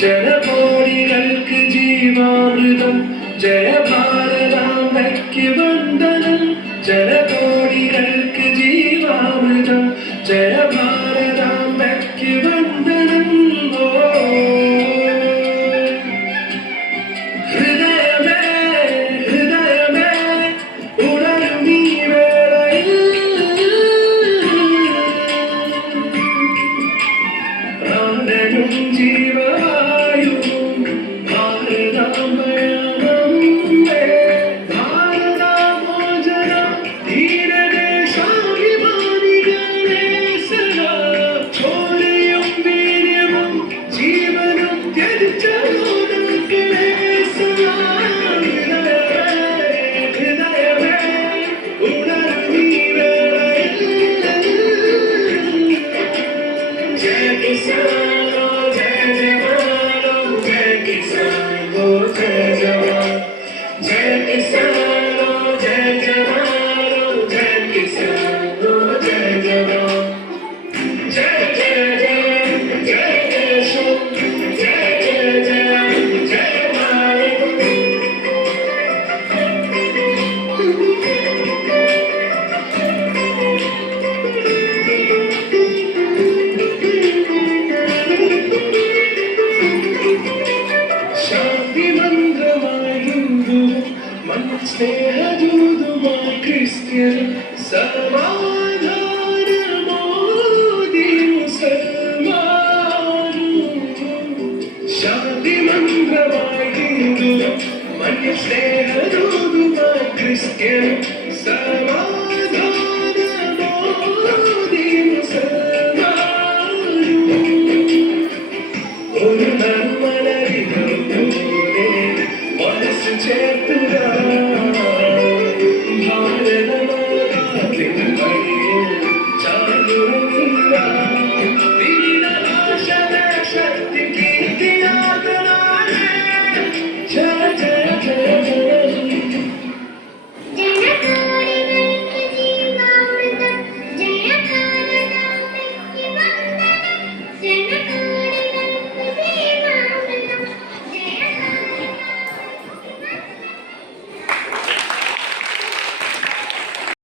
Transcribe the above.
ജനകോടികൾക്ക് ജീവാമൃതം ജയ ഭാരതാംബയ്ക്ക് വന്ദനം ജനകോടികൾക്ക് ജീവാമൃതം ജയ ഭാരതാംബയ്ക്ക് വന്ദനം ഹൃദയമേ ഹൃദയമേ ഉണരും നീ വേളയിൽ പ്രാണനും ജീവവായും ഭാരതാംബയമേ ഭാരതാമോചന ധീരദേശാഭിമാനികളെ സദാ ചോരയും വീര്യവും ജീവനും ത്യജിച്ച മോനാക്കളെ സദാ ഹൃദയമേ ഉണരും നീ വേളയിൽ ജയ കിസാൻ സ്നേഹദൂതുമായി ക്രിസ്ത്യൻ സമാധാനമോദി മുസൽമാനും ശാന്തി മന്ത്രമായി ഹിന്ദു മന്യ സ്നേഹദൂതുമായി ക്രിസ്ത്യൻ സമാധാനമോദി മുസൽമാനും ഒരു